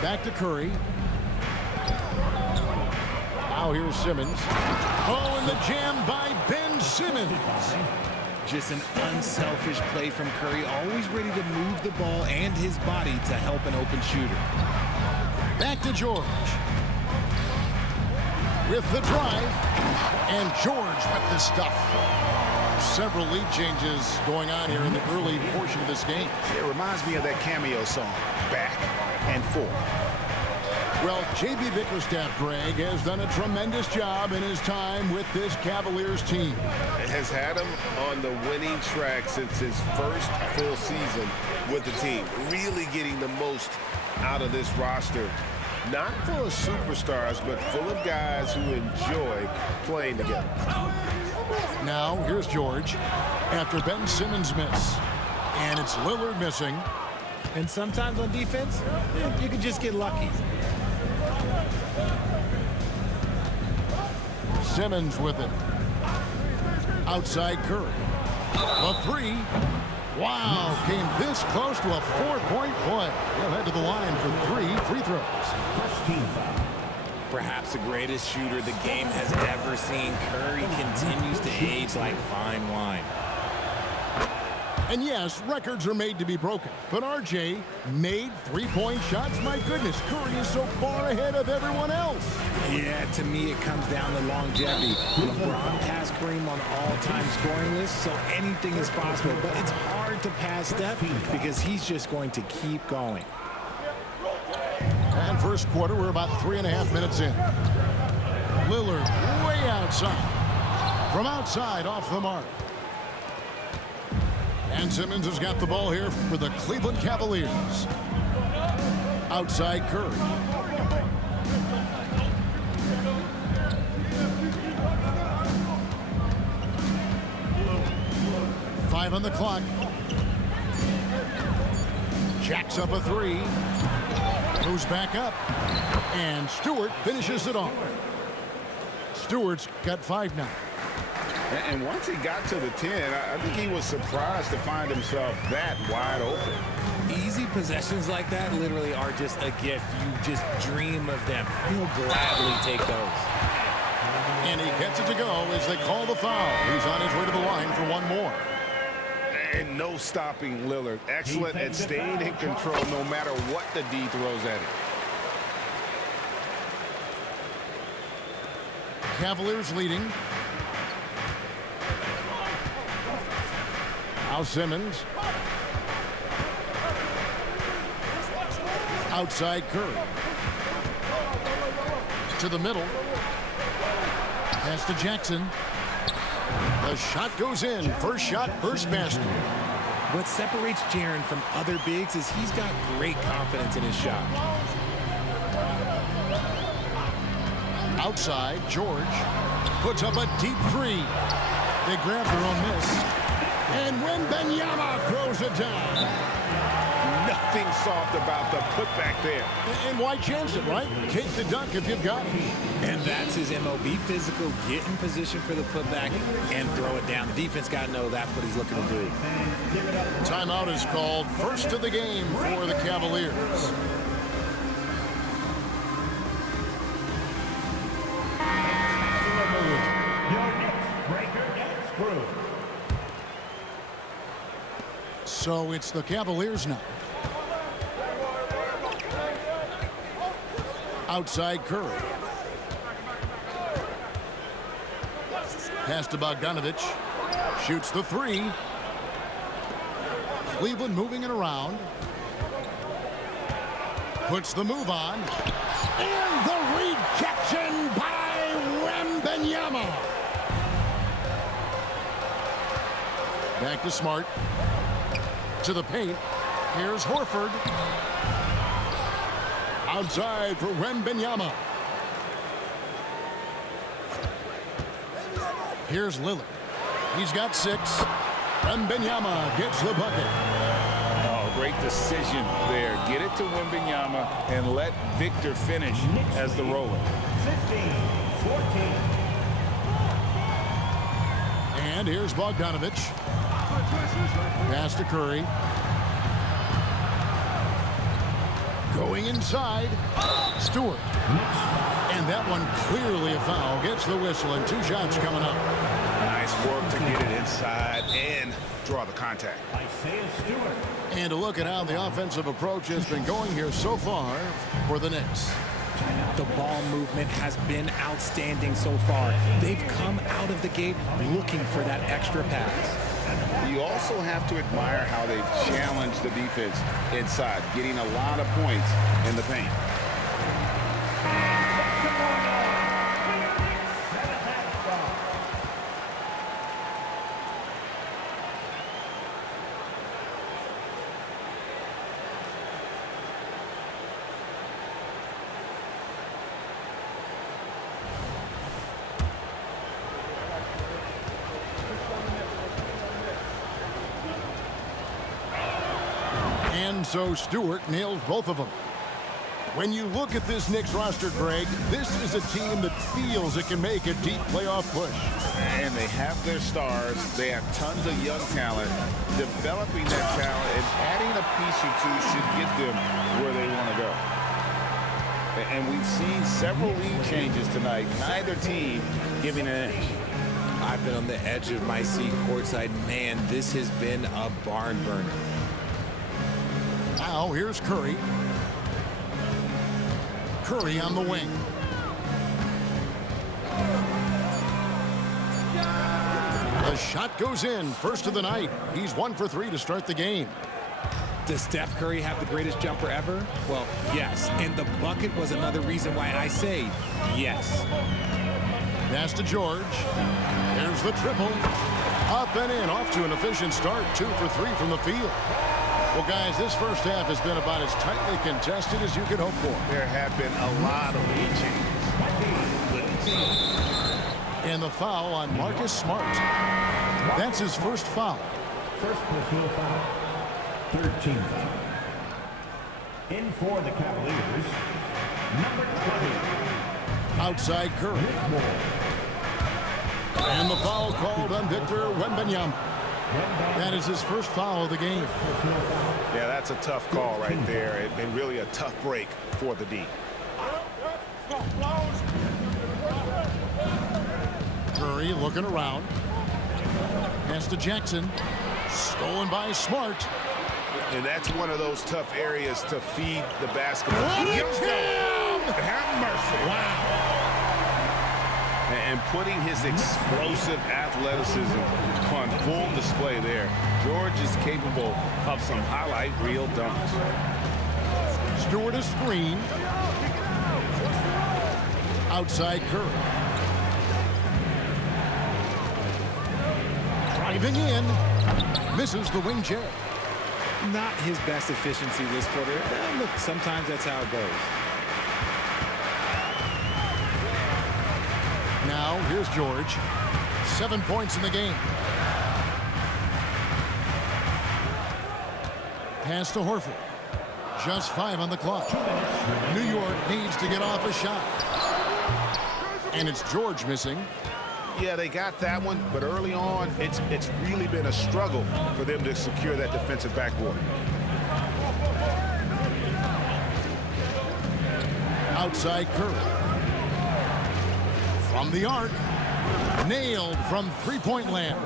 Back to Curry. Now here's Simmons. Oh, and the jam by Ben Simmons. Just an unselfish play from Curry, always ready to move the ball and his body to help an open shooter. Back to George. With the drive. And George with the stuff. Several lead changes going on here in the early portion of this game. It reminds me of that cameo song, Back and Forth. Well, J.B. Bickerstaff, Greg, has done a tremendous job in his time with this Cavaliers team. Has had him on the winning track since his first full season with the team. Really getting the most out of this roster. Not full of superstars, but full of guys who enjoy playing together. Now, here's George after Ben Simmons' miss. And it's Lillard missing. And sometimes on defense, you can just get lucky. Simmons with it. Outside Curry. A three. Wow, came this close to a four-point play. He'll head to the line for 3 free throws. Perhaps the greatest shooter the game has ever seen. Curry continues to age like fine wine. And yes, records are made to be broken. But RJ made three-point shots. My goodness, Curry is so far ahead of everyone else. Yeah, to me it comes down to longevity. LeBron passed Kareem on all-time scoring lists, so anything is possible. But it's hard to pass Steph because he's just going to keep going. And first quarter, we're about 3.5 minutes in. Lillard way outside. From outside, off the mark. And Simmons has got the ball here for the Cleveland Cavaliers. Outside Curry. Five on the clock. Jacks up a three. Moves back up. And Stewart finishes it off. Stewart's got 5 now. And once he got to the 10, I think he was surprised to find himself that wide open. Easy possessions like that literally are just a gift. You just dream of them. He'll gladly take those. And he gets it to go as they call the foul. He's on his way to the line for one more. And no stopping Lillard. Excellent at staying in control no matter what the D throws at him. Cavaliers leading. Now Simmons. Outside Curry. To the middle. Pass to Jackson. The shot goes in. First shot, first basket. What separates Jaren from other bigs is he's got great confidence in his shot. Outside, George puts up a deep three. They grab their own miss. And Wembanyama throws it down. Nothing soft about the putback there. And why chance it, right? Take the dunk if you've got it. And that's his MOB, physical, get in position for the putback and throw it down. The defense got to know that's what he's looking to do. Timeout is called. First of the game for the Cavaliers. So it's the Cavaliers now. Outside Curry. Pass to Bogdanovich. Shoots the three. Cleveland moving it around. Puts the move on. And the rejection by Wembanyama. Back to Smart. To the paint. Here's Horford. Outside for Wembanyama. Here's Lillard. He's got 6. Wembanyama gets the bucket. Oh, great decision there. Get it to Wembanyama and let Victor finish as the roller. 15-14. And here's Bogdanovich. Pass to Curry. Going the inside. Stewart. And that one clearly a foul. Gets the whistle and 2 shots coming up. Nice work to get it inside and draw the contact. Isaiah Stewart. And a look at how the offensive approach has been going here so far for the Knicks. The ball movement has been outstanding so far. They've come out of the gate looking for that extra pass. You also have to admire how they've challenged the defense inside, getting a lot of points in the paint. And so Stewart nails both of them. When you look at this Knicks roster, Greg, this is a team that feels it can make a deep playoff push. And they have their stars. They have tons of young talent. Developing that talent and adding a piece or two should get them where they want to go. And we've seen several lead changes tonight. Neither team giving an inch. I've been on the edge of my seat courtside. Man, this has been a barn burner. Now here's Curry. Curry on the wing. The shot goes in. First of the night. He's 1 for 3 to start the game. Does Steph Curry have the greatest jumper ever? Well, yes. And the bucket was another reason why I say yes. Pass to George. There's the triple. Up and in. Off to an efficient start. 2 for 3 from the field. Well, guys, this first half has been about as tightly contested as you could hope for. There have been a lot of lead changes. And the foul on Marcus Smart. That's his first foul. First personal foul. 13 foul. In for the Cavaliers, number 20. Outside Curry. And the foul called on Victor Wembanyama. That is his first foul of the game. Yeah, that's a tough call right there, and really a tough break for the D. Curry looking around. Pass to Jackson. Stolen by Smart. And that's one of those tough areas to feed the basketball. Have mercy. Wow. And putting his explosive athleticism on full display there. George is capable of some highlight reel dunks. Stewart a screen. Outside Curry. Driving in. Misses the wing check. Not his best efficiency this quarter. Look, sometimes that's how it goes. Now, here's George. 7 points in the game. Pass to Horford. Just 5 on the clock. New York needs to get off a shot. And it's George missing. Yeah, they got that one, but early on, it's really been a struggle for them to secure that defensive backboard. Outside Curry. From the arc. Nailed from three-point land.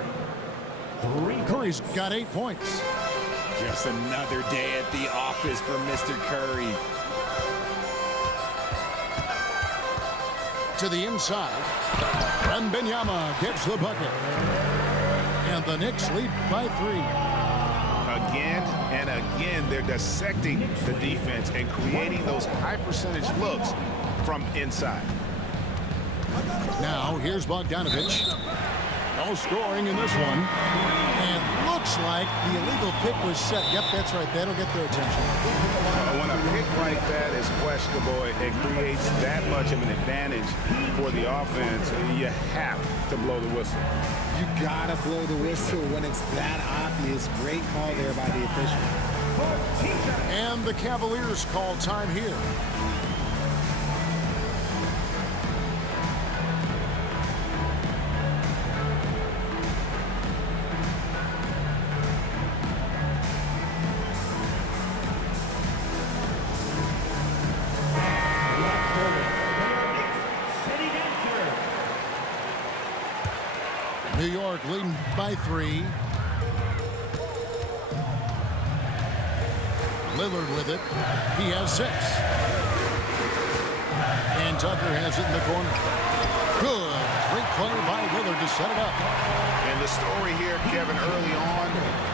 Curry's got 8 points. Just another day at the office for Mr. Curry. To the inside. Wembanyama gets the bucket. And the Knicks lead by 3. Again and again, they're dissecting the defense and creating those high percentage looks from inside. Now, here's Bogdanovich. No scoring in this one. And looks like the illegal pick was set. Yep, that's right. That'll get their attention. When a pick like that is questionable, it creates that much of an advantage for the offense. You have to blow the whistle. You gotta blow the whistle when it's that obvious. Great call there by the official. And the Cavaliers call time here. New York leading by 3. Lillard with it. He has 6. And Tucker has it in the corner. Good. Great play by Lillard to set it up. And the story here, Kevin, early on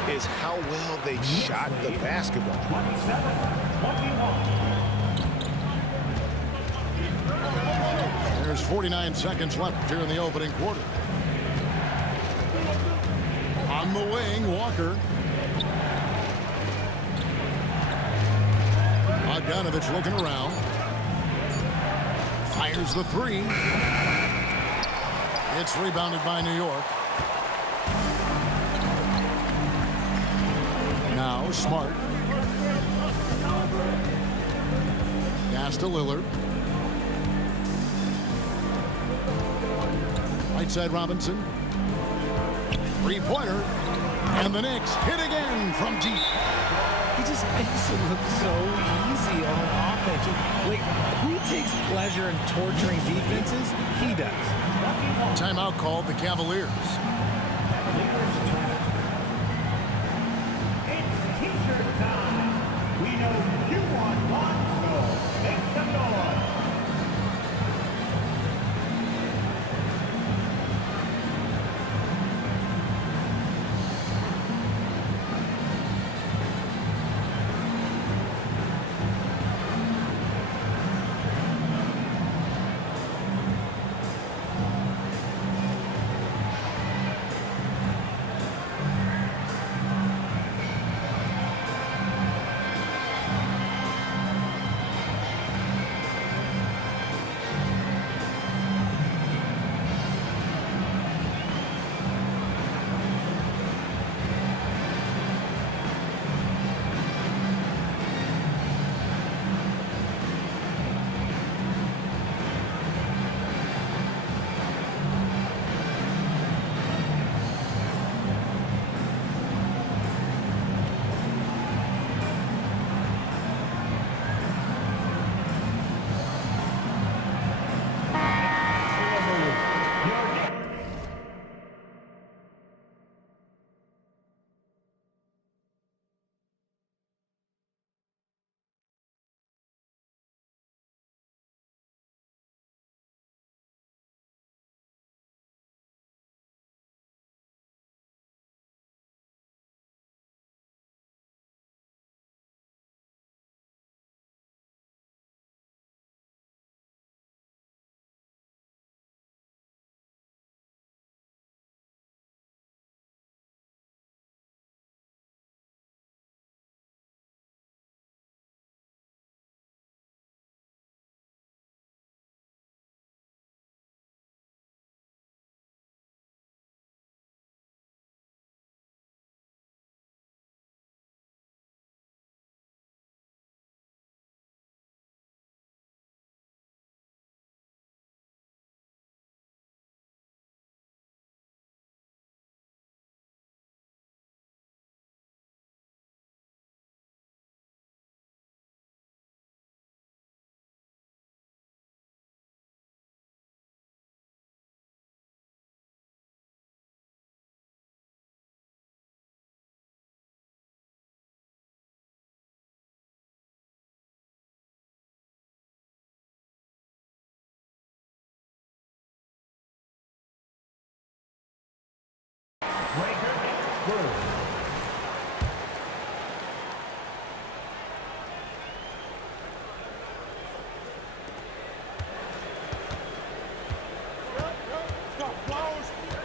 is how well they shot the basketball. 27-21. There's 49 seconds left here in the opening quarter. On the wing, Walker. Bogdanovich looking around. Fires the 3. It's rebounded by New York. Now Smart. Pass to Lillard. Right side Robinson. 3-pointer. And the Knicks hit again from deep. He just makes it look so easy on offense. Like, who takes pleasure in torturing defenses? He does. Timeout called the Cavaliers. It's t-shirt time. We know you want one, so make some noise.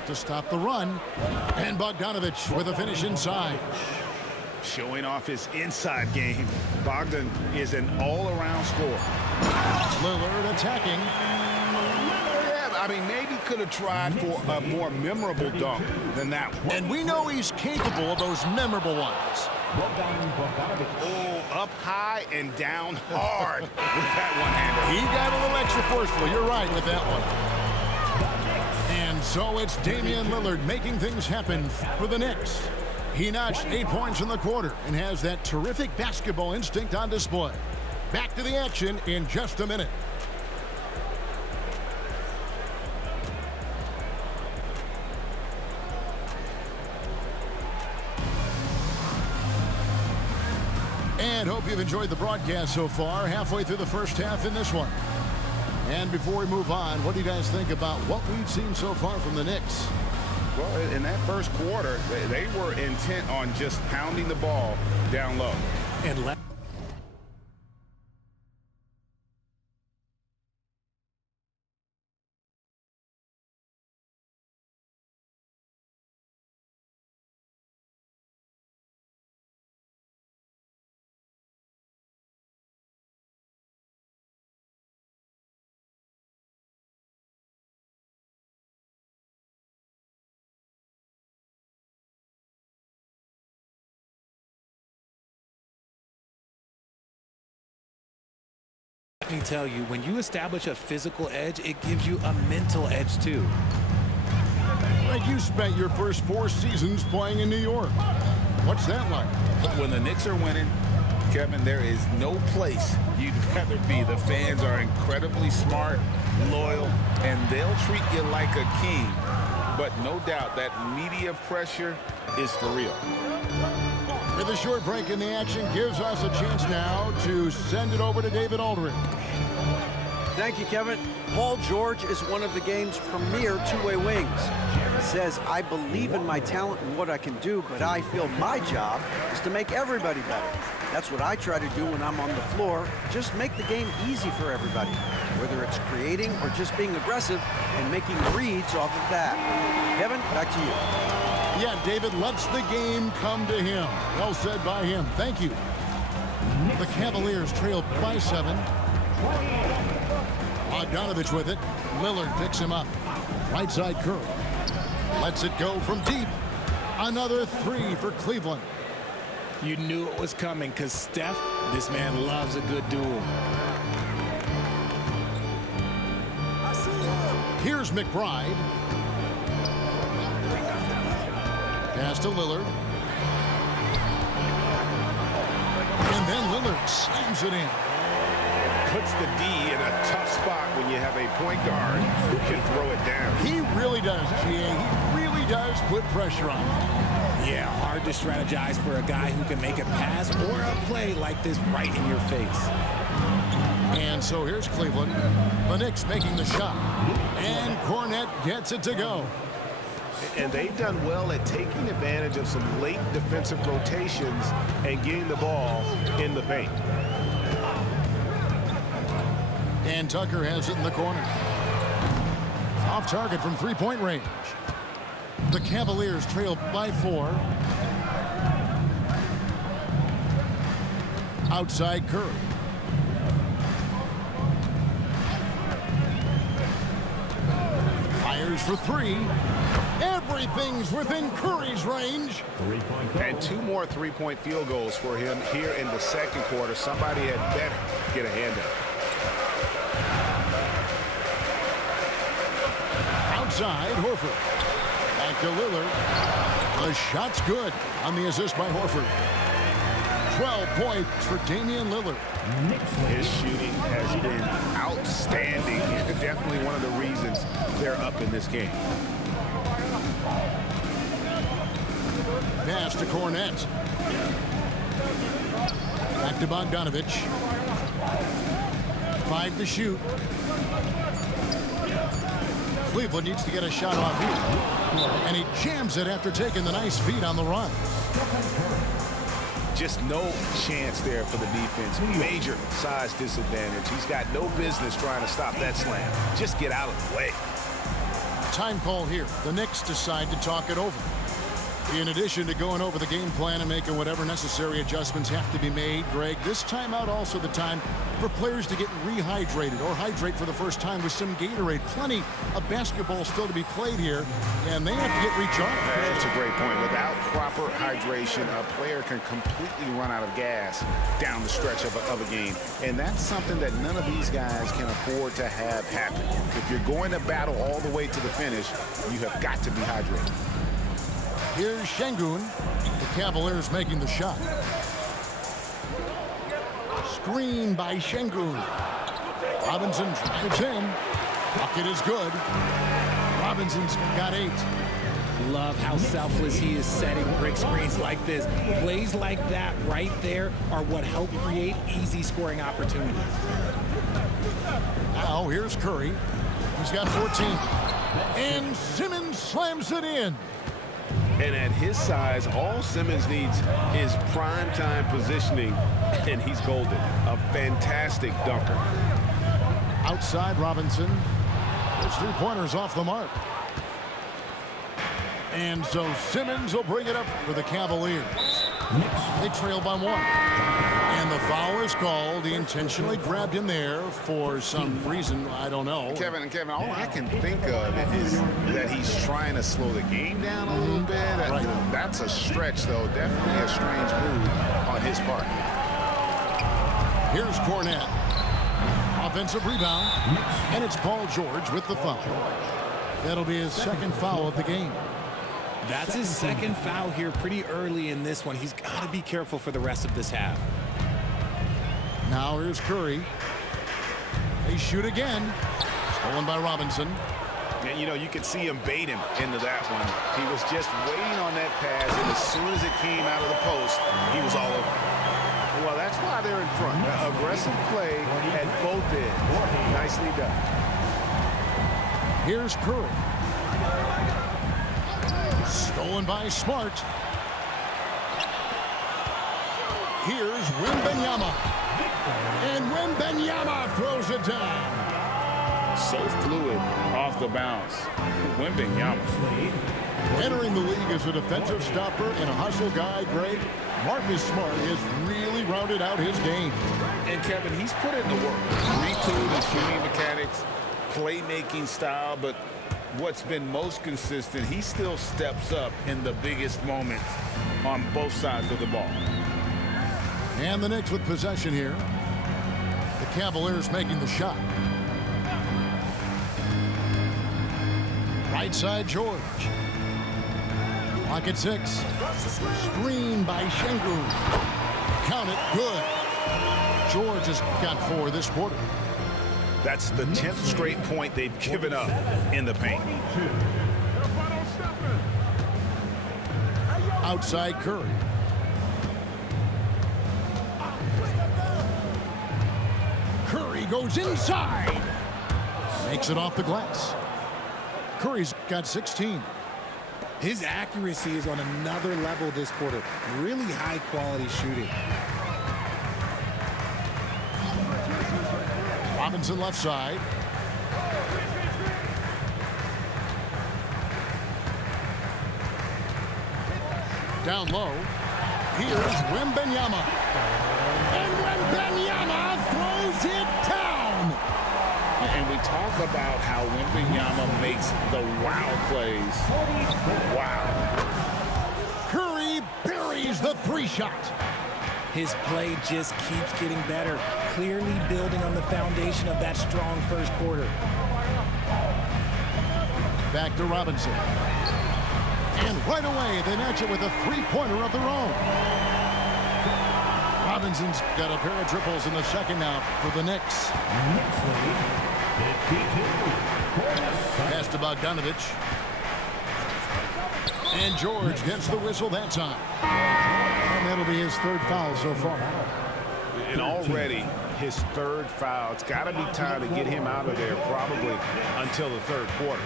To stop the run. And Bogdanovich with a finish inside. Showing off his inside game. Bogdan is an all-around scorer. Lillard attacking. Yeah, I mean, maybe could have tried for a more memorable dunk than that one. And we know he's capable of those memorable ones. Oh, up high and down hard with that one-hander. He got a little extra forceful. You're right with that one. And so it's Damian Lillard making things happen for the Knicks. He notched 8 points in the quarter and has that terrific basketball instinct on display. Back to the action in just a minute. And hope you've enjoyed the broadcast so far. Halfway through the first half in this one. And before we move on, what do you guys think about what we've seen so far from the Knicks? Well, in that first quarter, they were intent on just pounding the ball down low. And let me tell you, when you establish a physical edge, it gives you a mental edge too. Like you spent your first 4 seasons playing in New York. What's that like? When the Knicks are winning, Kevin, there is no place you'd rather be. The fans are incredibly smart, loyal, and they'll treat you like a king. But no doubt that media pressure is for real. With a short break in the action, gives us a chance now to send it over to David Aldridge. Thank you, Kevin. Paul George is one of the game's premier two-way wings. He says, I believe in my talent and what I can do, but I feel my job is to make everybody better. That's what I try to do when I'm on the floor. Just make the game easy for everybody, whether it's creating or just being aggressive and making reads off of that. Kevin, back to you. Yeah, David lets the game come to him. Well said by him. Thank you. The Cavaliers trail by 7. Bogdanovich with it. Lillard picks him up. Right side Curry. Lets it go from deep. Another 3 for Cleveland. You knew it was coming because Steph, this man loves a good duel. Here's McBride. Pass to Lillard. And then Lillard slams it in. Puts the D in a tough spot when you have a point guard who can throw it down. He really does, GA. He really does put pressure on him. Yeah, hard to strategize for a guy who can make a pass or a play like this right in your face. And so here's Cleveland. The Knicks making the shot. And Cornette gets it to go. And they've done well at taking advantage of some late defensive rotations and getting the ball in the paint. And Tucker has it in the corner. Off target from three-point range. The Cavaliers trail by 4. Outside Curry. Fires for 3. Everything's within Curry's range. And 2 more three-point field goals for him here in the second quarter. Somebody had better get a hand up. Outside, Horford. Back to Lillard. The shot's good on the assist by Horford. 12 points for Damian Lillard. His shooting has been outstanding. Definitely one of the reasons they're up in this game. Pass to Cornette. Back to Bogdanovich. 5 to shoot. Cleveland needs to get a shot off here. And he jams it after taking the nice feed on the run. Just no chance there for the defense. Major size disadvantage. He's got no business trying to stop that slam. Just get out of the way. Time call here. The Knicks decide to talk it over. In addition to going over the game plan and making whatever necessary adjustments have to be made, Greg, this timeout also the time for players to get rehydrated or hydrate for the first time with some Gatorade. Plenty of basketball still to be played here, and they have to get recharged. That's a great point. Without proper hydration, a player can completely run out of gas down the stretch of a game. And that's something that none of these guys can afford to have happen. If you're going to battle all the way to the finish, you have got to be hydrated. Here's Şengün. The Cavaliers making the shot. Screen by Şengün. Robinson drives in. Bucket is good. Robinson's got 8. Love how selfless he is setting brick screens like this. Plays like that right there are what help create easy scoring opportunities. Now here's Curry. He's got 14. And Simmons slams it in. And at his size, all Simmons needs is prime time positioning, and he's golden. A fantastic dunker. Outside Robinson. There's 3-pointers off the mark. And so Simmons will bring it up for the Cavaliers. They trail by 1. And the foul is called. He intentionally grabbed him there for some reason. I don't know. Kevin, all I can think of is that he's trying to slow the game down a little bit. Right. That's a stretch, though. Definitely a strange move on his part. Here's Cornette. Offensive rebound. And it's Paul George with the foul. That'll be his second foul of the game. That's his second foul here pretty early in this one. He's got to be careful for the rest of this half. Now here's Curry. They shoot again. Stolen by Robinson. And, you know, you could see him bait him into that one. He was just waiting on that pass, and as soon as it came out of the post, he was all over. Well, that's why they're in front. Aggressive play at both ends. Nicely done. Here's Curry. Stolen by Smart. Here's Wembanyama. And Wembanyama throws it down. So fluid off the bounce. Wembanyama. Entering the league as a defensive stopper and a hustle guy, Greg, Marcus Smart has really rounded out his game. And Kevin, he's put in the work. Retooled his shooting mechanics, playmaking style, but what's been most consistent, he still steps up in the biggest moments on both sides of the ball. And the Knicks with possession here. The Cavaliers making the shot. Right side, George. Clock at 6. Screen by Şengün. Count it, good. George has got 4 this quarter. That's the 10th straight point they've given up in the paint. Outside Curry. Curry goes inside. Makes it off the glass. Curry's got 16. His accuracy is on another level this quarter. Really high quality shooting. Robinson left side. Down low. Here's Wembanyama. And Wembanyama throws it down. And we talk about how Wembanyama makes the wow plays. Wow. Curry buries the 3-shot. His play just keeps getting better, clearly building on the foundation of that strong first quarter. Back to Robinson. And right away, they match it with a 3-pointer of their own. Robinson's got a pair of triples in the second now for the Knicks. Pass to Bogdanovich. And George gets the whistle that time. And that'll be his 3rd foul so far. And already his 3rd foul. It's got to be time to get him out of there probably until the 3rd quarter.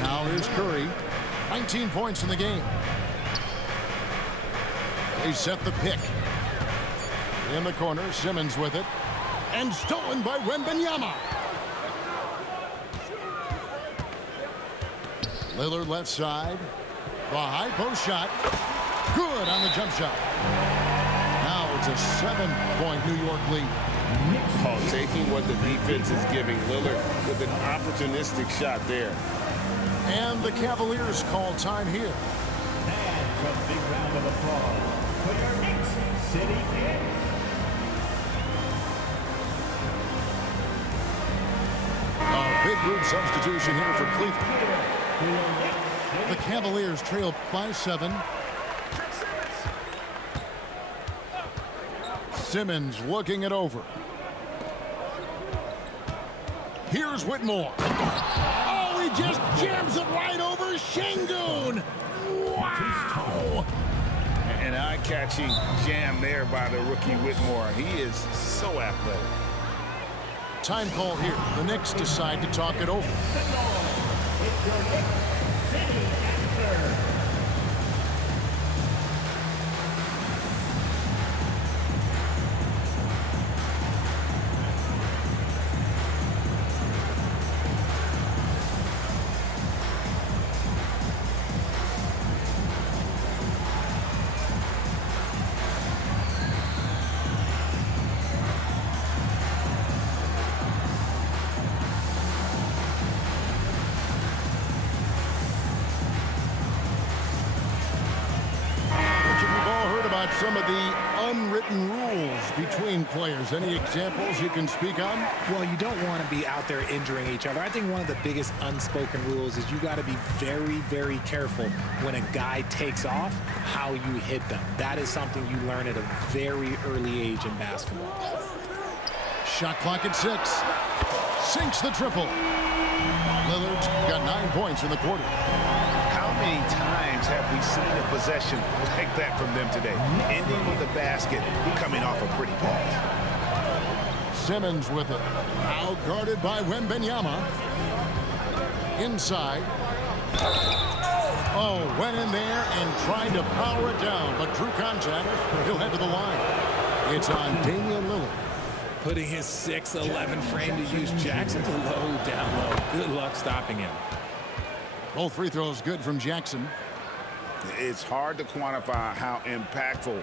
Now here's Curry. 19 points in the game. They set the pick. In the corner, Simmons with it. And stolen by Wembanyama. Lillard left side. The high post shot. Good on the jump shot. Now it's a 7-point New York lead. Oh, taking what the defense is giving Lillard with an opportunistic shot there. And the Cavaliers call time here. And a big round of applause for your Knicks City Kings. A big group substitution here for Cleveland. The Cavaliers trail by 7. Simmons looking it over. Here's Whitmore. Oh, he just jams it right over Shingun! Wow! An eye-catching jam there by the rookie Whitmore. He is so athletic. Time call here. The Knicks decide to talk it over. It's your Knicks City answer. Some of the unwritten rules between players. Any examples you can speak on? Well, you don't want to be out there injuring each other. I think one of the biggest unspoken rules is you got to be very, very careful when a guy takes off, how you hit them. That is something you learn at a very early age in basketball. Shot clock at 6. Sinks the triple. Lillard's got 9 points in the quarter. How many times have we seen a possession like that from them today? Ending with a basket, coming off a pretty pass. Simmons with it. Now guarded by Wembanyama. Inside. Oh, went in there and tried to power it down, but drew contact. He'll head to the line. It's on Damian Lillard. Putting his 6'11" frame to use. Jackson's low down low. Good luck stopping him. Both free throws good from Jackson. It's hard to quantify how impactful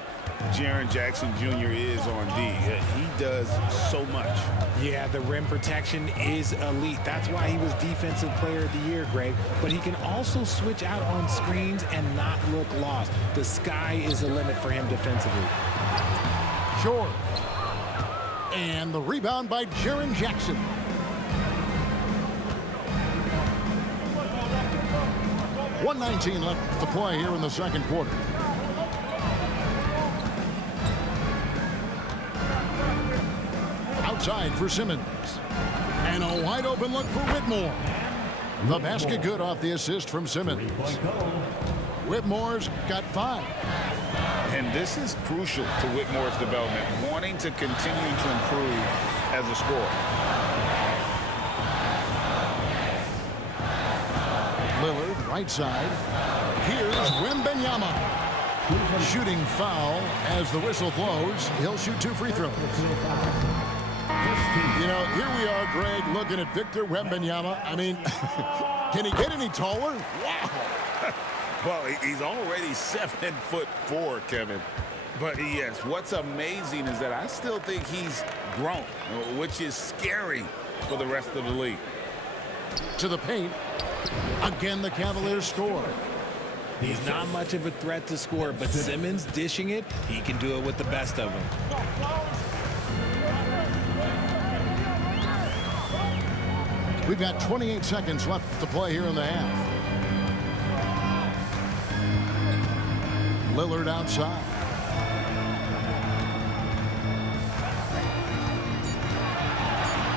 Jaren Jackson Jr. is on D. He does so much. Yeah, the rim protection is elite. That's why he was Defensive Player of the Year, Greg. But he can also switch out on screens and not look lost. The sky is the limit for him defensively. Short. And the rebound by Jaren Jackson. .119 left to play here in the second quarter. Outside for Simmons. And a wide open look for Whitmore. The basket good off the assist from Simmons. Whitmore's got 5. And this is crucial to Whitmore's development, wanting to continue to improve as a scorer. Lillard, right side. Here's Wembanyama. Shooting foul as the whistle blows. He'll shoot 2 free throws. You know, here we are, Greg, looking at Victor Wembanyama. I mean, can he get any taller? Wow. Well, he's already 7'4", Kevin. But yes, what's amazing is that I still think he's grown, which is scary for the rest of the league. To the paint. Again, the Cavaliers score. He's not much of a threat to score, but Simmons dishing it, he can do it with the best of them. We've got 28 seconds left to play here in the half. Lillard outside.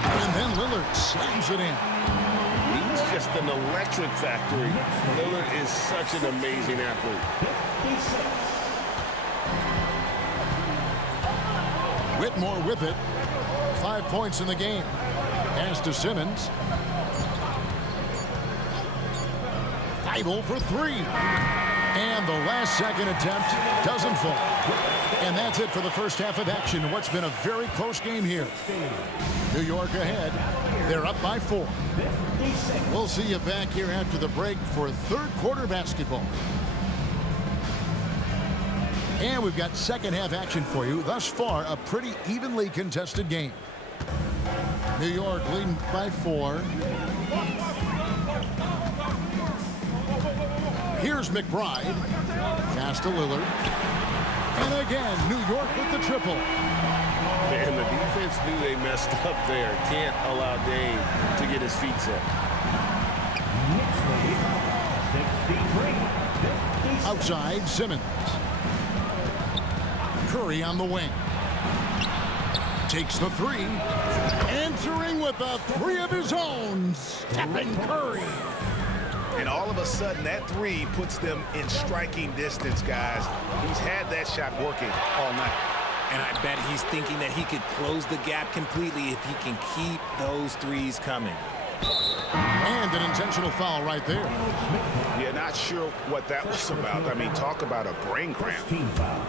And then Lillard slams it in. He's just an electric factory. Lillard is such an amazing athlete. Whitmore with it. 5 points in the game. Pass to Simmons. Idle for 3. And the last second attempt doesn't fall. And that's it for the first half of action. What's been a very close game here. New York ahead. They're up by 4. We'll see you back here after the break for third quarter basketball. And we've got second half action for you. Thus far, a pretty evenly contested game. New York leading by 4. Here's McBride. Pass to Lillard. And again, New York with the triple. And the defense knew they messed up there. Can't allow Dame to get his feet set. Outside, Simmons. Curry on the wing. Takes the 3. Answering with a 3 of his own. Stephen Curry. And all of a sudden, that three puts them in striking distance, guys. He's had that shot working all night. And I bet he's thinking that he could close the gap completely if he can keep those threes coming. And an intentional foul right there. Yeah, not sure what that was about. I mean, talk about a brain cramp. Team foul.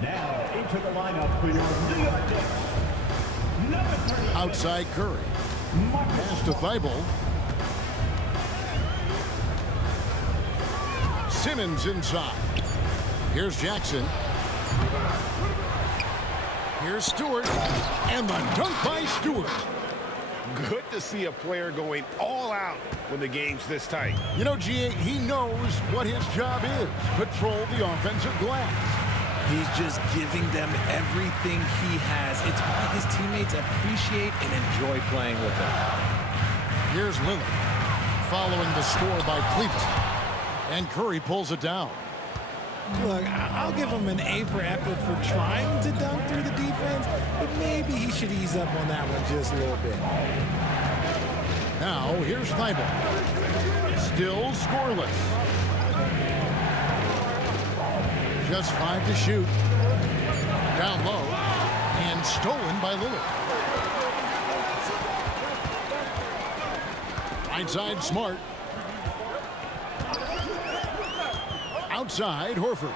Now into the lineup for your New York Knicks. Number 30. Outside Curry. Pass to Thibault. Simmons inside. Here's Jackson. Here's Stewart. And the dunk by Stewart. Good to see a player going all out when the game's this tight. You know, G.A., he knows what his job is. Patrol the offensive glass. He's just giving them everything he has. It's why his teammates appreciate and enjoy playing with him. Here's Lillard. Following the score by Cleveland. And Curry pulls it down. Look, I'll give him an A for effort for trying to dunk through the defense, but maybe he should ease up on that one just a little bit. Now, here's Thibault. Still scoreless. Just 5 to shoot. Down low. And stolen by Lillard. Right side, Smart. Outside, Horford.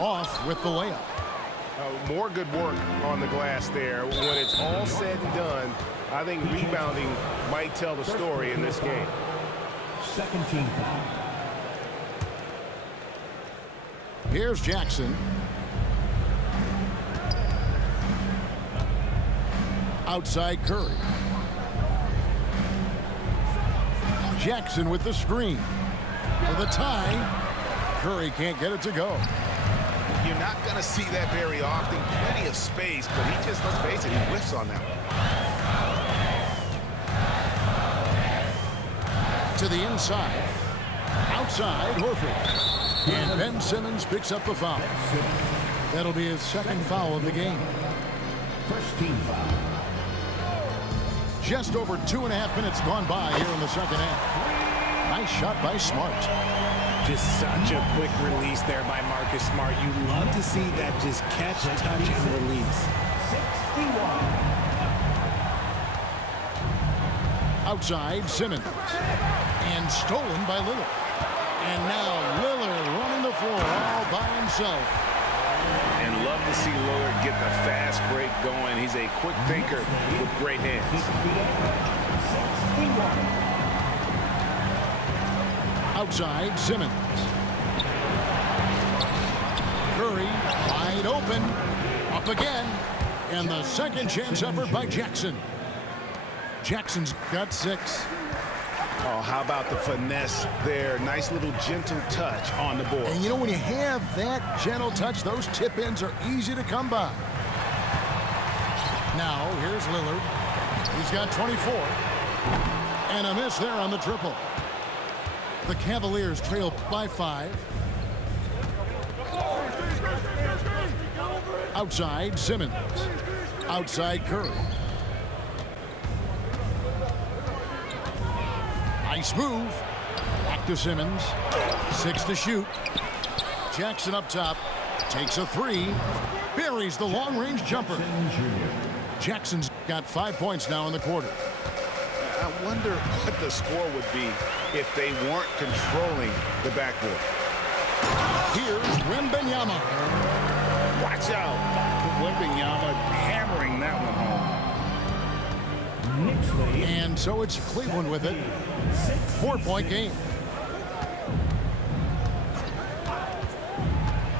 Off with the layup. More good work on the glass there. When it's all said and done, I think rebounding might tell the story in this game. Second team foul. Here's Jackson. Outside Curry. Jackson with the screen. For the tie, Curry can't get it to go. You're not going to see that very often. Plenty of space, but he just, let's face it, he whiffs on that one. To the inside. Outside, Horford. And Ben Simmons picks up the foul. That'll be his second foul of the game. First team foul. Just over 2.5 minutes gone by here in the second half. Nice shot by Smart. Just such a quick release there by Marcus Smart. You love to see that just catch, touch, and release. 61. Outside, Simmons. And stolen by Lillard. And now Lillard running the floor all by himself. And love to see Lillard get the fast break going. He's a quick thinker with great hands. 61. Outside, Simmons. Curry, wide open. Up again. And the second chance effort by Jackson. Jackson's got 6. Oh, how about the finesse there? Nice little gentle touch on the board. And you know, when you have that gentle touch, those tip-ins are easy to come by. Now, here's Lillard. He's got 24. And a miss there on the triple. The Cavaliers trail by 5. Outside, Simmons. Outside, Curry. Nice move. Back to Simmons. 6 to shoot. Jackson up top. Takes a 3. Buries the long-range jumper. Jackson's got 5 points now in the quarter. I wonder what the score would be if they weren't controlling the backboard. Here's Wembanyama. Watch out. Wembanyama hammering that one home. Knicks lead. And so it's Cleveland with it. 4-point game.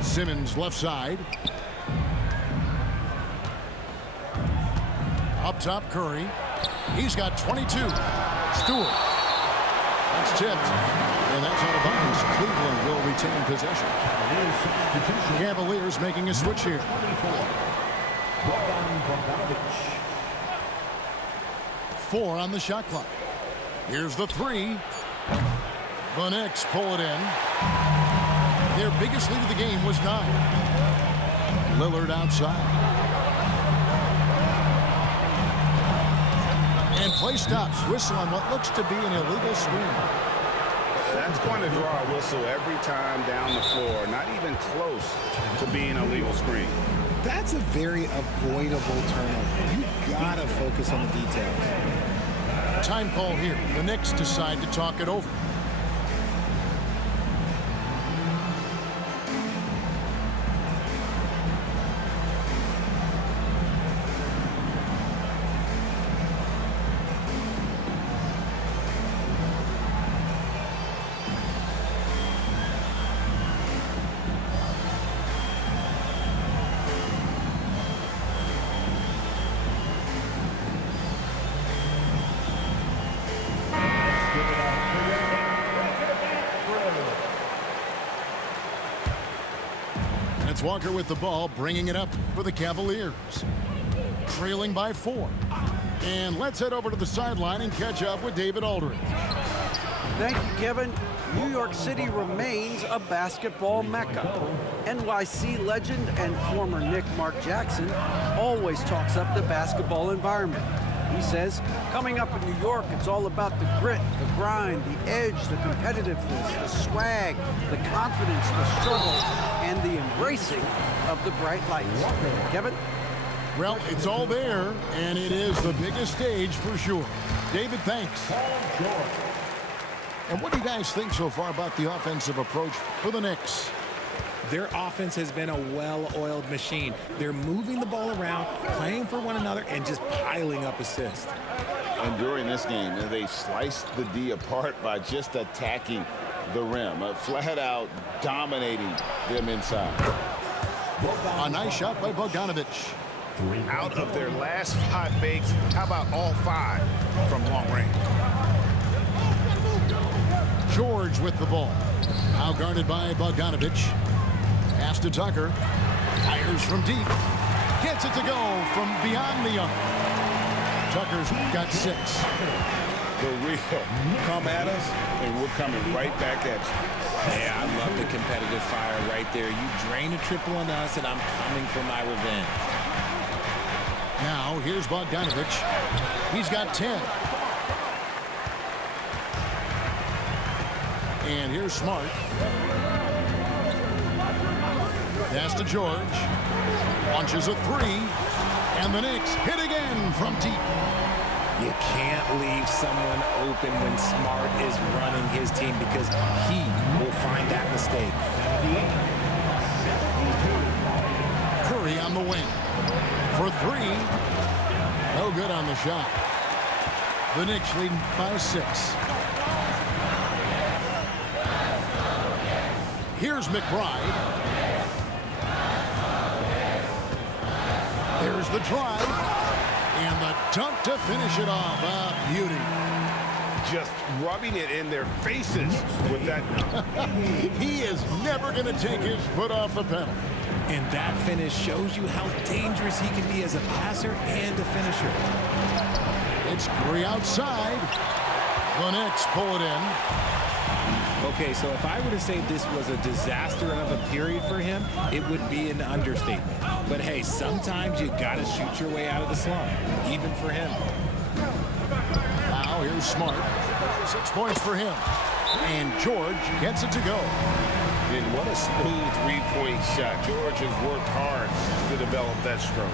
Simmons left side. Up top, Curry. He's got 22. Stewart. That's tipped. And that's out of bounds. Cleveland will retain possession. Cavaliers making a switch here. 4 on the shot clock. Here's the 3. The Knicks pull it in. Their biggest lead of the game was 9. Lillard outside. And Play stops. Whistle on what looks to be an illegal screen. That's going to draw a whistle every time down the floor. Not even close to being a legal screen. That's a very avoidable turnover. You gotta focus on the details. Time call here. The Knicks decide to talk it over. It's Walker with the ball, bringing it up for the Cavaliers. Trailing by 4. And let's head over to the sideline and catch up with David Aldridge. Thank you, Kevin. New York City remains a basketball mecca. NYC legend and former Knick Mark Jackson always talks up the basketball environment. He says, coming up in New York, it's all about the grit, the grind, the edge, the competitiveness, the swag, the confidence, the struggle, and the embracing of the bright lights. Kevin? Well, it's all there, and it is the biggest stage for sure. David, thanks. And what do you guys think so far about the offensive approach for the Knicks? Their offense has been a well-oiled machine. They're moving the ball around, playing for one another, and just piling up assists. And during this game, they sliced the D apart by just attacking the rim, flat out dominating them inside. A nice shot by Bogdanovich. Out of their last 5 makes, how about all 5 from long range? George with the ball. Now guarded by Bogdanovich. Pass to Tucker. Fires from deep. Gets it to go from beyond the arc. Tucker's got 6. The real come at us, and we're coming right back at you. Yeah, I love the competitive fire right there. You drain a triple on us, and I'm coming for my revenge. Now, here's Bogdanovich. He's got 10. And here's Smart. Pass to George. Launches a 3. And the Knicks hit again from deep. You can't leave someone open when Smart is running his team because he will find that mistake. Curry on the wing. For 3. No good on the shot. The Knicks leading by 6. Here's McBride. There's the drive. And the dunk to finish it off. A beauty. Just rubbing it in their faces with that. He is never going to take his foot off the pedal. And that finish shows you how dangerous he can be as a passer and a finisher. It's Curry outside. The Knicks pull it in. Okay, so if I were to say this was a disaster of a period for him, it would be an understatement. But hey, sometimes you got to shoot your way out of the slump, even for him. Now here's Smart. 6 points for him. And George gets it to go. And what a smooth three-point shot. George has worked hard to develop that stroke.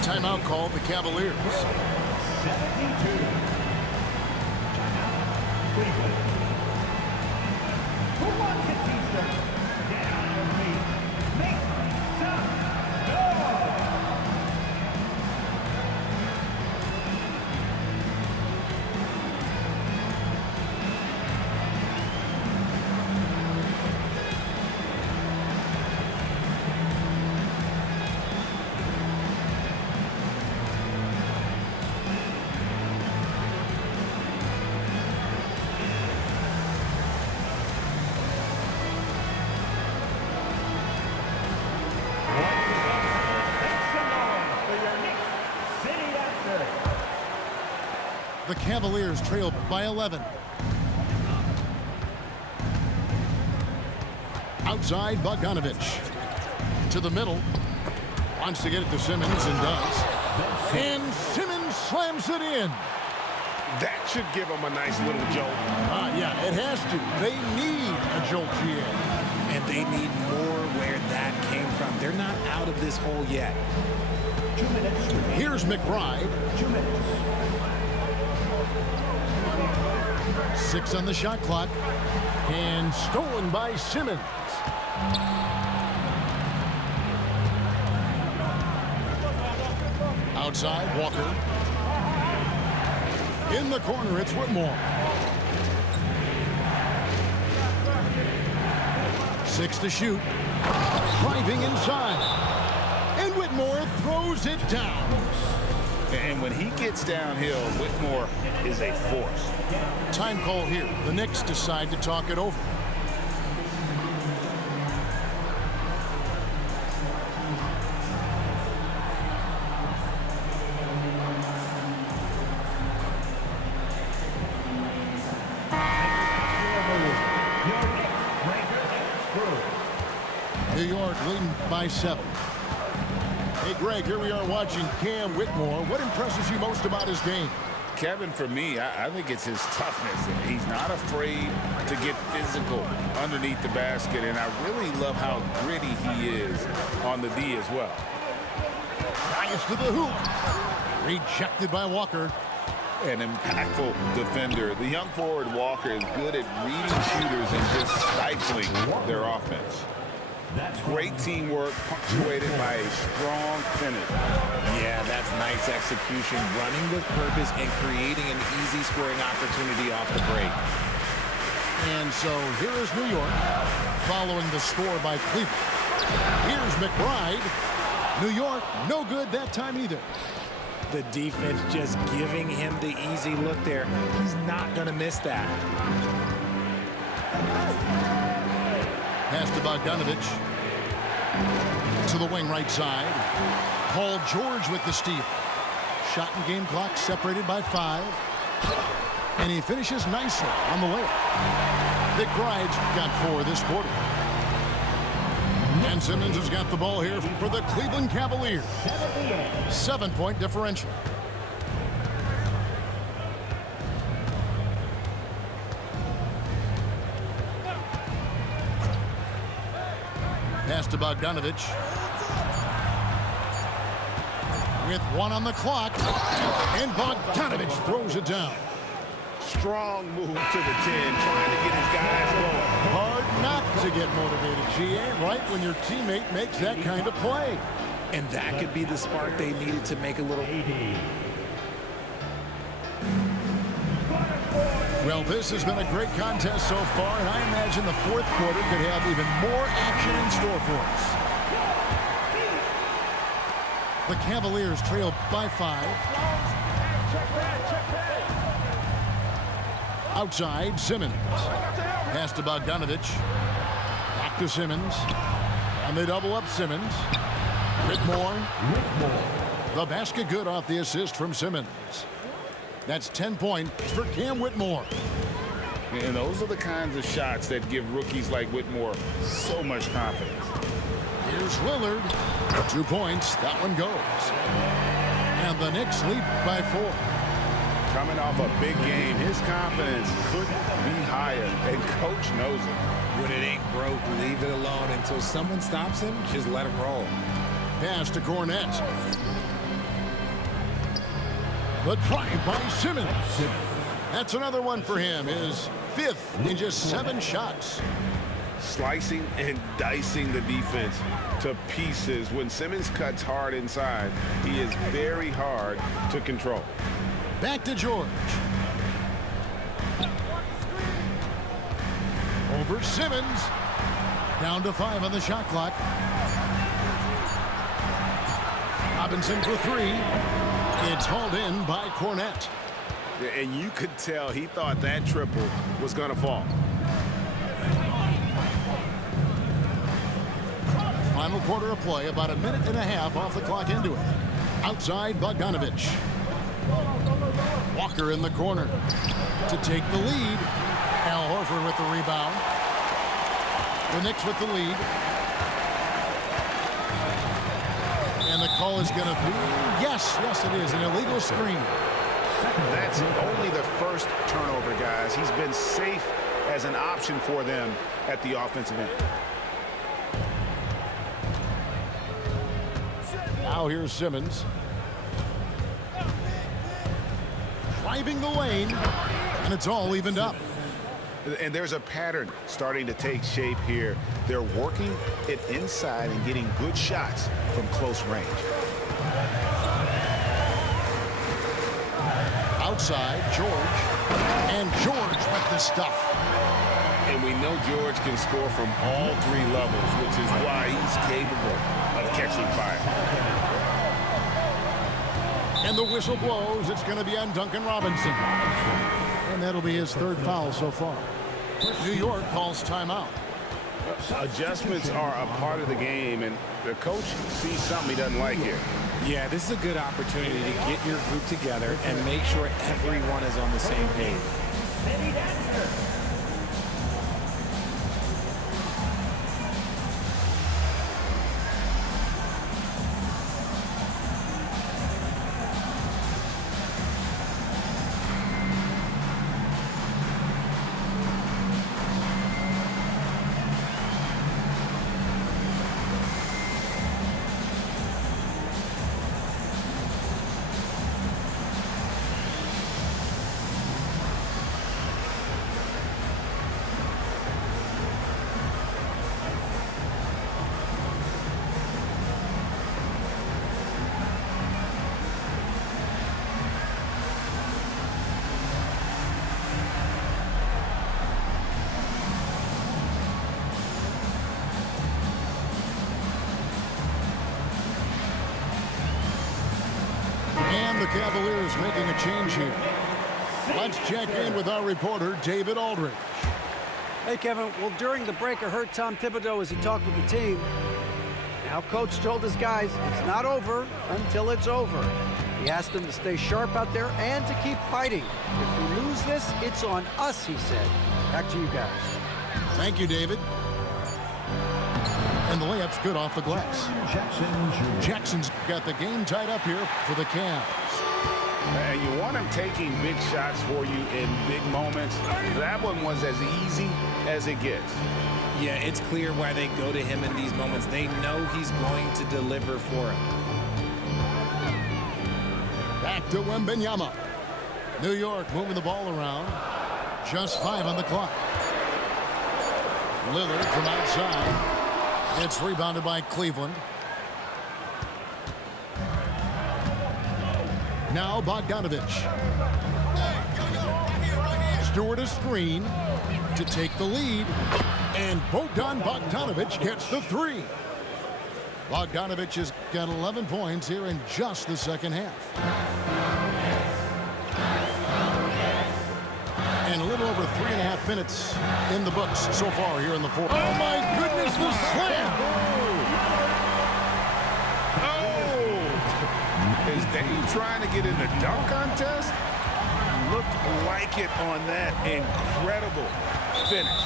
Timeout called the Cavaliers. 72. Cleveland. Who wants a t-shirt? Down feet. Make some noise. The Cavaliers trail by 11. Outside, Bogdanovich. To the middle. Wants to get it to Simmons and does. And Simmons slams it in. That should give them a nice little jolt. Yeah, it has to. They need a jolt, GA. And they need more where that came from. They're not out of this hole yet. 2 minutes. Here's McBride. 2 minutes. 6 on the shot clock. And stolen by Simmons. Outside, Walker. In the corner, it's Whitmore. 6 to shoot. Driving inside. And Whitmore throws it down. And when he gets downhill, Whitmore is a force. Time call here. The Knicks decide to talk it over. New York leading by 7. Hey, Greg, here we are watching Cam Whitmore. What impresses you most about his game? Kevin, for me, I think it's his toughness. He's not afraid to get physical underneath the basket, and I really love how gritty he is on the D as well. Drives to the hoop. Rejected by Walker. An impactful defender. The young forward Walker is good at reading shooters and just stifling their offense. Great teamwork punctuated by a strong finish. Yeah, that's nice execution, running with purpose and creating an easy scoring opportunity off the break. And so here is New York following the score by Cleveland. Here's McBride. New York, no good that time either. The defense just giving him the easy look there. He's not going to miss that. Pass to Bogdanovich. To the wing right side. Paul George with the steal. Shot and game clock separated by 5. And he finishes nicely on the layup. McBride's got 4 this quarter. And Simmons has got the ball here for the Cleveland Cavaliers. 7-point differential. Pass to Bogdanovich. With 1 on the clock. And Bogdanovich throws it down. Strong move to the 10, trying to get his guys going. Hard not to get motivated, GA, right when your teammate makes that kind of play. And that could be the spark they needed to make a little... Well, this has been a great contest so far, and I imagine the 4th quarter could have even more action in store for us. The Cavaliers trail by 5. Outside, Simmons. Pass to Bogdanovich. Back to Simmons. And they double up Simmons. Whitmore. The basket good off the assist from Simmons. That's 10 points for Cam Whitmore. And those are the kinds of shots that give rookies like Whitmore so much confidence. Here's Lillard. 2 points. That one goes. And the Knicks lead by 4. Coming off a big game, his confidence couldn't be higher, and coach knows it. When it ain't broke, leave it alone until someone stops him. Just let him roll. Pass to Cornette. The drive by Simmons. That's another one for him. His 5th in just 7 shots. Slicing and dicing the defense to pieces. When Simmons cuts hard inside, he is very hard to control. Back to George. Over Simmons. Down to 5 on the shot clock. Robinson for 3. It's hauled in by Cornette. And you could tell he thought that triple was going to fall. Final quarter of play, about a minute and a half off the clock into it. Outside, Bogdanovich. Walker in the corner to take the lead. Al Horford with the rebound. The Knicks with the lead. And the call is going to be, yes, it is, an illegal screen. That's only the first turnover, guys. He's been safe as an option for them at the offensive end. Now here's Simmons. Driving the lane, and it's all evened up. And there's a pattern starting to take shape here. They're working it inside and getting good shots from close range. Outside, George. And George with the stuff. And we know George can score from all three levels, which is why he's capable of catching fire. And the whistle blows. It's going to be on Duncan Robinson. And that'll be his third foul so far. New York calls timeout. Adjustments are a part of the game, and the coach sees something he doesn't like here. Yeah, this is a good opportunity to get your group together and make sure everyone is on the same page. And the Cavaliers making a change here. Let's check in with our reporter, David Aldridge. Hey, Kevin. Well, during the break, I heard Tom Thibodeau as he talked with the team. Now, Coach told his guys it's not over until it's over. He asked them to stay sharp out there and to keep fighting. If we lose this, it's on us, he said. Back to you guys. Thank you, David. And the layup's good off the glass. Jackson's got the game tied up here for the Cavs. And you want him taking big shots for you in big moments. That one was as easy as it gets. Yeah, it's clear why they go to him in these moments. They know he's going to deliver for him. Back to Wembanyama. New York moving the ball around. Just 5 on the clock. Lillard from outside. It's rebounded by Cleveland. Now Bogdanovich. Stewart a screen to take the lead. And Bogdanovich gets the 3. Bogdanovich has got 11 points here in just the second half. And a little over 3.5 minutes in the books so far here in the fourth. Oh my goodness, the slam! Oh! Is Dave trying to get in the dunk contest? Looked like it on that incredible finish.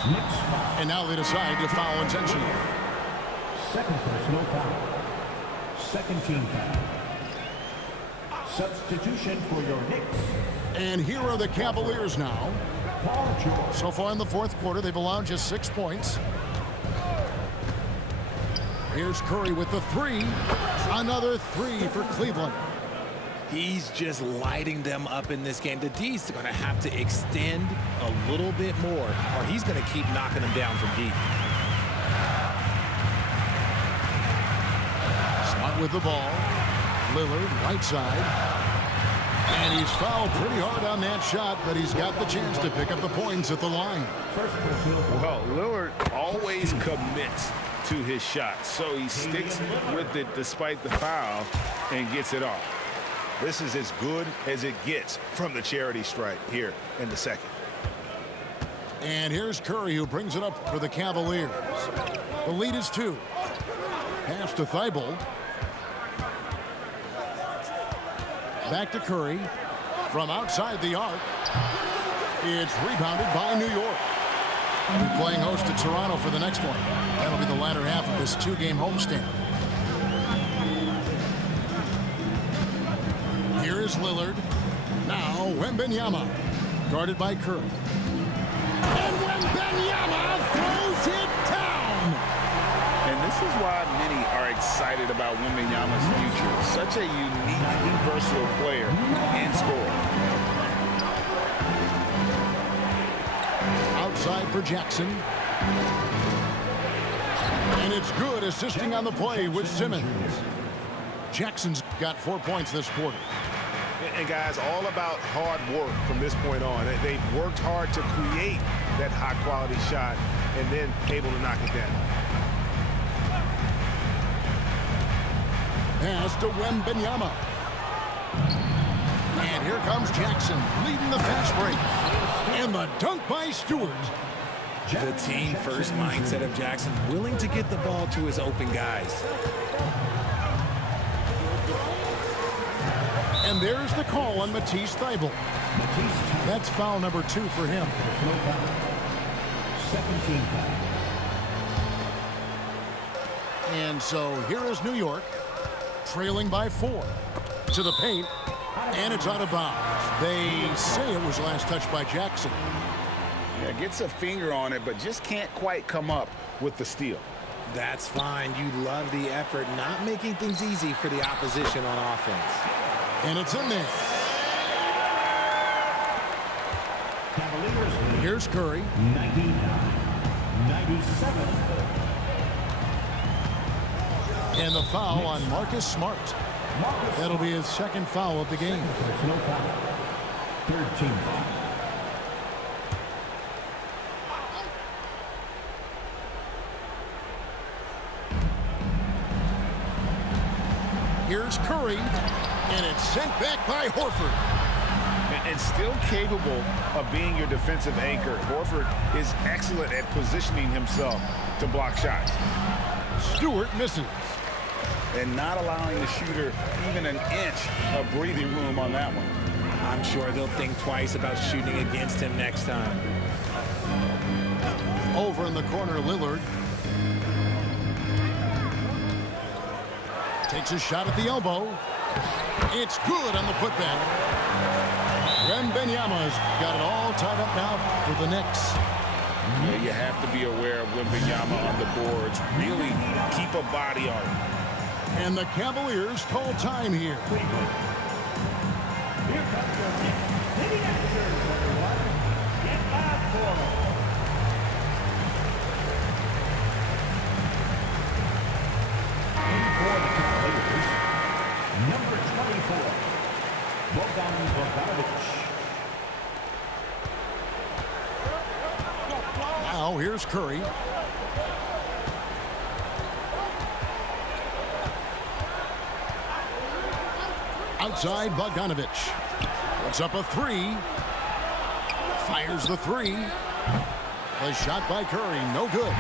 And now they decide to foul intentionally. Second personal foul. Second team foul. Substitution for your Knicks. And here are the Cavaliers now. Paul George. So far in the fourth quarter, they've allowed just 6 points. Here's Curry with the 3. Another 3 for Cleveland. He's just lighting them up in this game. The D's are going to have to extend a little bit more, or he's going to keep knocking them down from deep. Smart with the ball. Lillard, right side. And he's fouled pretty hard on that shot, but he's got the chance to pick up the points at the line. Well, Lillard always commits to his shots, so he sticks with it despite the foul and gets it off. This is as good as it gets from the charity stripe here in the second. And here's Curry, who brings it up for the Cavaliers. The lead is 2. Pass to Thibault. Back to Curry. From outside the arc. It's rebounded by New York. They're playing host to Toronto for the next one. That'll be the latter half of this 2-game homestand. Here is Lillard. Now Now Wembanyama, guarded by Curry. And Wembanyama throws it down. And this is why many are excited about Wembanyama's future. Such a unique, versatile player and scorer. Outside for Jackson. And it's good, assisting on the play with Simmons. Jackson's got 4 points this quarter. And guys, all about hard work from this point on. They've worked hard to create that high-quality shot and then able to knock it down. Pass to Wembanyama. And here comes Jackson, leading the fast break. And the dunk by Stewart. The team-first mindset of Jackson, willing to get the ball to his open guys. And there's the call on Matisse Thybulle. That's foul number 2 for him. 17 foul. And so here is New York, trailing by 4. To the paint, and it's out of bounds. They say it was last touched by Jackson. Yeah, gets a finger on it, but just can't quite come up with the steal. That's fine. You love the effort, not making things easy for the opposition on offense. And it's in there. Cavaliers lead Here's Curry. 99-97. And the foul on Marcus Smart. That'll be his second foul of the game. Personal foul. 13 foul. Here's Curry, and it's sent back by Horford. And still capable of being your defensive anchor. Horford is excellent at positioning himself to block shots. Stewart misses. And not allowing the shooter even an inch of breathing room on that one. I'm sure they'll think twice about shooting against him next time. Over in the corner, Lillard. Takes a shot at the elbow. It's good on the putback. Wembanyama's got it all tied up now for the Knicks. Yeah, you have to be aware of Wembanyama on the boards. Really keep a body on him. And the Cavaliers call time here. Here comes your City answers, everyone. Get loud for them. For the Cavaliers, number 24, Bogdanovic. Now here's Curry. Outside Bogdanovic. Puts up a 3. Fires the 3. The shot by Curry, no good.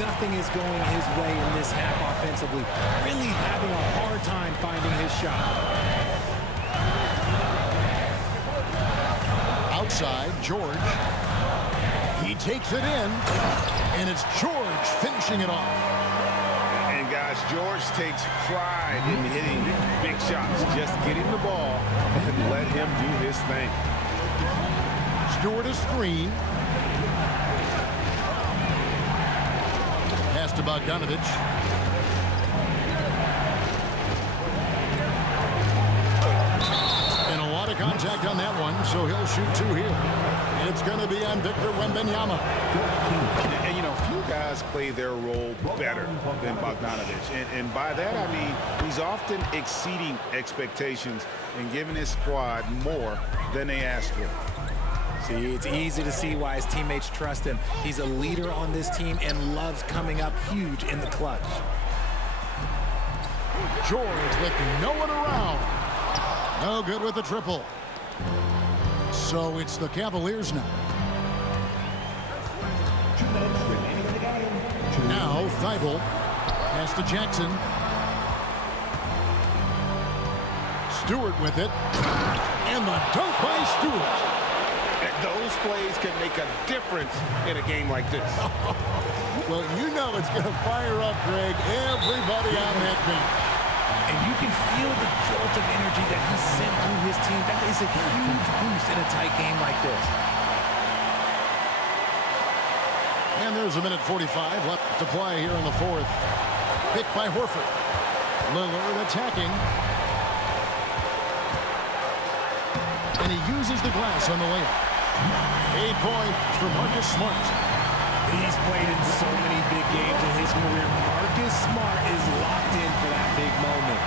Nothing is going his way in this half offensively. Really having a hard time finding his shot. Outside, George. He takes it in, and it's George finishing it off. And guys, George takes pride in hitting big shots. Just get him the ball and let him do his thing. Stewart is screen. Pass to Bogdanovic. And a lot of contact on that one, so he'll shoot 2 here. It's going to be on Victor Wembanyama. And you know, few guys play their role better than Bogdanovic. And by that, I mean, he's often exceeding expectations and giving his squad more than they asked for. See, it's easy to see why his teammates trust him. He's a leader on this team and loves coming up huge in the clutch. George with no one around. No good with the triple. So it's the Cavaliers now. 2 minutes remaining in the game. Now Thybulle. Pass to Jackson. Stewart with it. And the dunk by Stewart. Those plays can make a difference in a game like this. Well, you know it's going to fire up, Greg, everybody on that bench. And you can feel the jolt of energy that he sent through his team. That is a huge boost in a tight game like this. And there's a minute 45 left to play here in the fourth. Picked by Horford. Lillard attacking. And he uses the glass on the layup. 8 points for Marcus Smart. He's played in so many big games in his career. Marcus Smart is locked in for that big moment.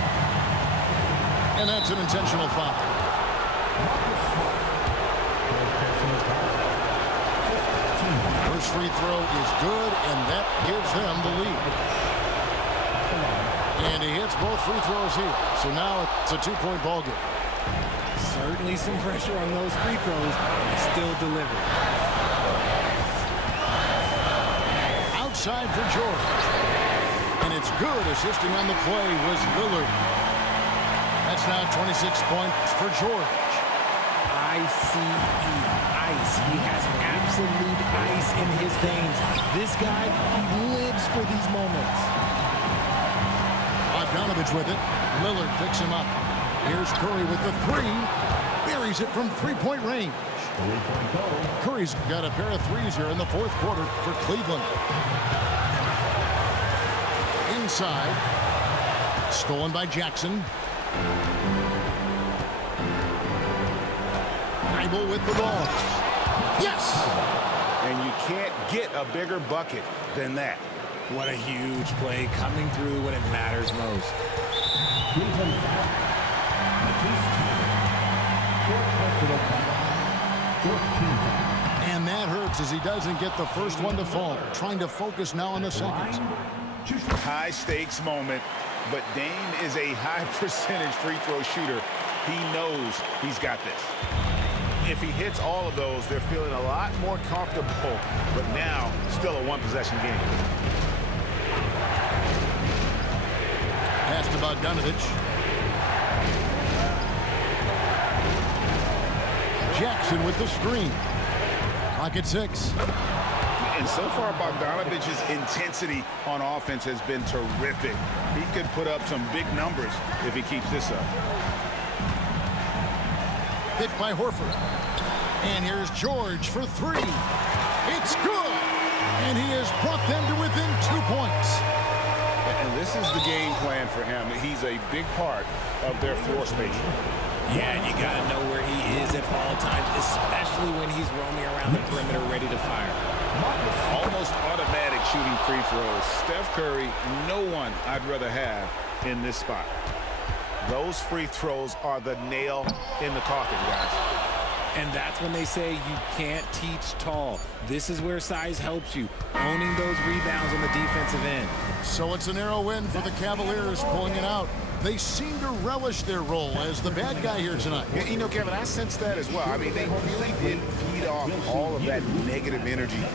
And that's an intentional foul. First free throw is good, and that gives them the lead. And he hits both free throws here. So now it's a 2-point ball game. Certainly some pressure on those free throws, and still delivered. Outside for George. And it's good. Assisting on the play was Lillard. That's now 26 points for George. I-C-E, ice. He has absolute ice in his veins. This guy, he lives for these moments. Bogdanovich with it. Lillard picks him up. Here's Curry with the three. Buries it from three-point range. Curry's got a pair of threes here in the fourth quarter for Cleveland. Inside. Stolen by Jackson. Bible with the ball. Yes! And you can't get a bigger bucket than that. What a huge play coming through when it matters most. And that hurts as he doesn't get the first one to fall. Trying to focus now on the seconds. High stakes moment, but Dame is a high percentage free throw shooter. He knows he's got this. If he hits all of those, they're feeling a lot more comfortable, but now still a one-possession game. Pass to Bogdanovich. Jackson with the screen. Clock at 6. And so far, Bogdanovich's intensity on offense has been terrific. He could put up some big numbers if he keeps this up. Hit by Horford. And here's George for three. It's good. And he has brought them to within 2 points. And this is the game plan for him. He's a big part of their floor spacing. Yeah, and you got to know where he is at all times, especially when he's roaming around the perimeter ready to fire. Almost automatic shooting free throws. Steph Curry, no one I'd rather have in this spot. Those free throws are the nail in the coffin, guys. And that's when they say you can't teach tall. This is where size helps you, owning those rebounds on the defensive end. So it's a narrow win for the Cavaliers, pulling it out. They seem to relish their role as the bad guy here tonight. You know, Kevin, I sense that as well. I mean, they really did feed off all of that negative energy